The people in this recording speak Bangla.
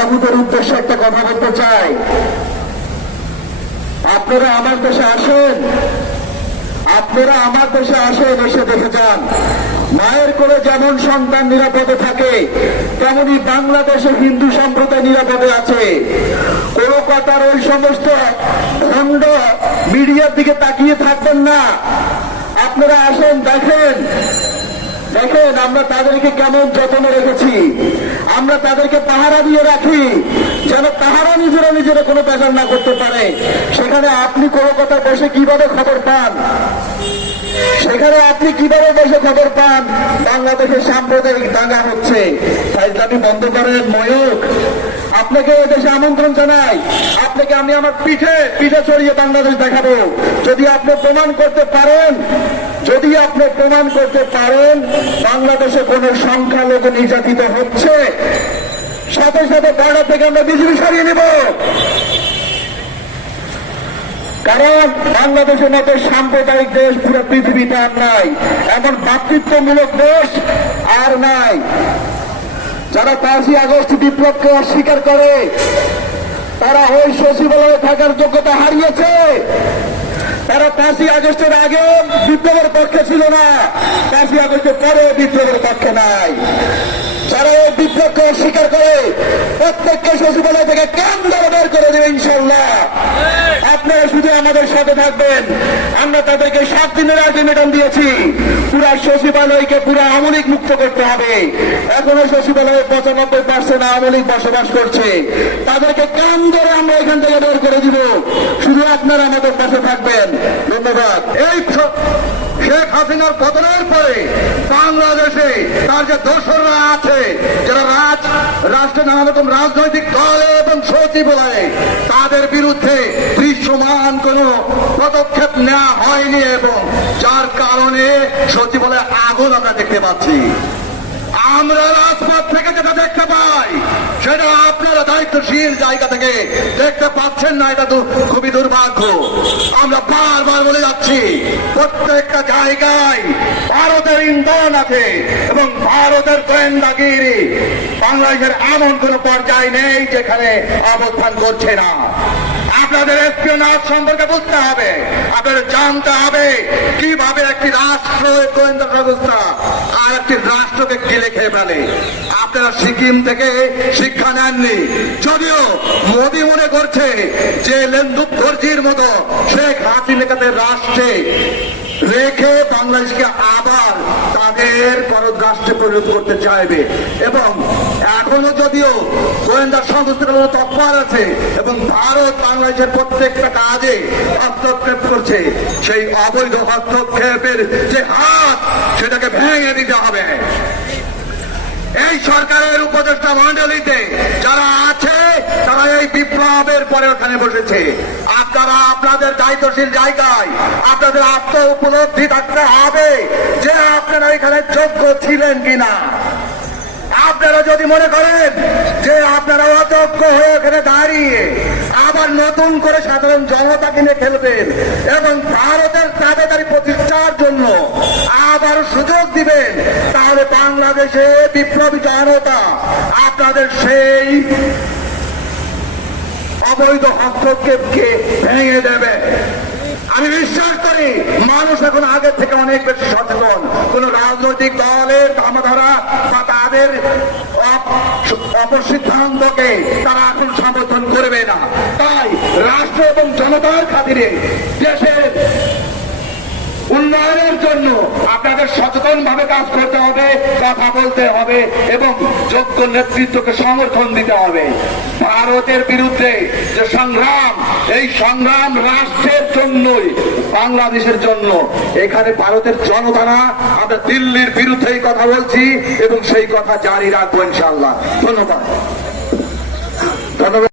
বাবুদের উদ্দেশ্যে একটা কথা বলতে চাই। আপনারা আমার দেশে আসেন। আপনারা আমার দেশে আসেন, এসে দেখে যান। মায়ের কোলে যেমন সন্তান নিরাপদে থাকে, তেমনি বাংলাদেশে হিন্দু সম্প্রদায় নিরাপদে আছে। কলকাতার ওই সমস্ত খণ্ড মিডিয়ার দিকে তাকিয়ে থাকবেন না। আপনারা আসেন, দেখেন। দেখেন আমরা তাদেরকে কেমন যত্ন রেখেছি। আমরা তাদেরকে পাহারা দিয়ে রাখি, যেন তাহারা নিজেরা নিজেরা কোনো বেজার না করতে পারে। সেখানে আপনি কলকাতায় বসে কীভাবে খবর পান? সেখানে আপনি কীভাবে বসে খবর পান? বাংলাদেশে সাম্প্রদায়িক দাঙ্গা হচ্ছে। ফাইজলামি বন্ধ করেন ময়ূক আপনাকে দেশে আমন্ত্রণ জানাই। আপনাকে আমি আমার পিঠে পিঠে চড়িয়ে বাংলাদেশ দেখাবো। যদি আপনি প্রমাণ করতে পারেন যদি আপনি প্রমাণ করতে পারেন, বাংলাদেশে কোন সংখ্যালঘু নির্যাতিত হচ্ছে, সাথে সাথে বর্ডার থেকে আমরা বিজেপি সরিয়ে নেব। কারণ বাংলাদেশের মতো সাম্প্রদায়িক দেশ পুরো পৃথিবীতে আর নাই, এমন ভাতৃত্বমূলক দেশ আর নাই, যারা পাঁচই আগস্ট বিপ্লবকে অস্বীকার করে, তারা ওই সচিবালয়ে থাকার যোগ্যতা হারিয়েছে। তারা পাঁচই আগস্টের আগে বিপ্লবের পক্ষে ছিল না। পাঁচই আগস্টের পরে বিপ্লবের পক্ষে নাই। যারা এই বিপ্লবকে অস্বীকার করে, প্রত্যেককে সচিবালয় থেকে কান ধরে বের করে দেবে ইনশাল্লাহ আপনারা শুধু আমাদের সাথে থাকবেন। আমরা তাদেরকে সাত দিনের আলটিমেটাম দিয়েছি। পুরা সচিবালয়কে পুরা আমলিক মুক্ত করতে হবে। এখনও সচিবালয়ে পঁচানব্বই পার্সেন্ট আমলিক বসবাস করছে। তাদেরকে কান ধরে আমরা এখান থেকে বের করে দিব। শুধু আপনারা আমাদের পাশে থাকবেন। ধন্যবাদ। এই শেখ হাসিনার পতনের পরে বাংলাদেশে তার যে দোসররা আছে, যারা রাজ রাষ্ট্রের নানা রকম রাজনৈতিক দল এবং সচিবালয়ে তাদের বিরুদ্ধে দৃশ্যমান কোন পদক্ষেপ নেওয়া হয়নি এবং যার কারণে সচিবালয়ে আগুন আমরা দেখতে পাচ্ছি। আমরা রাজপথ থেকে যেটা দেখতে পাই, সেটা আপনারা দায়িত্বশীল জায়গা থেকে দেখতে পাচ্ছেন না, এটা তো খুবই দুর্ভাগ্য। আমরা বারবার বলে যাচ্ছি, প্রত্যেকটা জায়গায় ভারতের ইন্ধন আছে এবং ভারতের গোয়েন্দাগিরি। বাংলাদেশের এমন কোন পর্যায় নেই যেখানে অবস্থান করছে না। আপনাদের এসপিওনাজ সম্পর্কে বুঝতে হবে। আপনাদের জানতে হবে কীভাবে একটি রাষ্ট্র গোয়েন্দা ব্যবস্থা আর একটি রাষ্ট্রকে গিলে খেয়ে ফেলে। আপনারা সিকিম থেকে শিক্ষা নেননি। যদিও মোদী মনে করছে যে লেন্দুক দর্জির মতো শেখ হাসিনাকে রাষ্ট্রে রেখে বাংলাদেশকে আবার তাদের পরদ রাষ্ট্রে পরিণত করতে চাইবে। এবং এখনও যদিও গোয়েন্দা সংস্থাগুলো তৎপর আছে এবং ভারত বাংলাদেশের প্রত্যেকটা কাজে হস্তক্ষেপ করছে, সেই অবৈধ হস্তক্ষেপের যে হাত, সেটাকে ভেঙে দিতে হবে। এই সরকারের উপদেষ্টা মন্ডলীতে যারা আছে, তারা এই বিপ্লবের পরে ওখানে বসেছে। আপনারা আপনাদের দায়িত্বশীল জায়গায় আপনাদের আত্ম উপলব্ধি থাকতে হবে যে আপনারা এখানে যোগ্য ছিলেন কিনা। আপনারা যদি মনে করেন যে আপনারা অযোগ্য হয়ে এখানে দাঁড়িয়ে আবার নতুন করে সাধারণ জনতা কিনে খেলবেন এবং ভারতের দাবেদারি প্রতিষ্ঠার জন্য আবার সুযোগ দিবেন, তাহলে বাংলাদেশে বিপ্লবী জনতা আপনাদের সেই অবৈধ হস্তক্ষেপকে ভেঙে দেবে। আমি বিশ্বাস করি, মানুষ এখন আগের থেকে অনেক বেশি সচেতন। কোন রাজনৈতিক দলের ধামাধারা বা তাদের অপসিদ্ধান্তকে তারা এখন সমর্থন করবে না। তাই রাষ্ট্র এবং জনতার খাতিরে দেশের উন্নয়নের জন্য আপনাদের সচেতন ভাবে কাজ করতে হবে, কথা বলতে হবে এবং যোগ্য নেতৃত্বকে সমর্থন দিতে হবে। ভারতের বিরুদ্ধে যে সংগ্রাম, এই সংগ্রাম রাষ্ট্রের জন্যই, বাংলাদেশের জন্য। এখানে ভারতের জনতা না আমরা দিল্লির বিরুদ্ধেই কথা বলছি এবং সেই কথা জারি রাখব ইনশাল্লাহ ধন্যবাদ। ধন্যবাদ।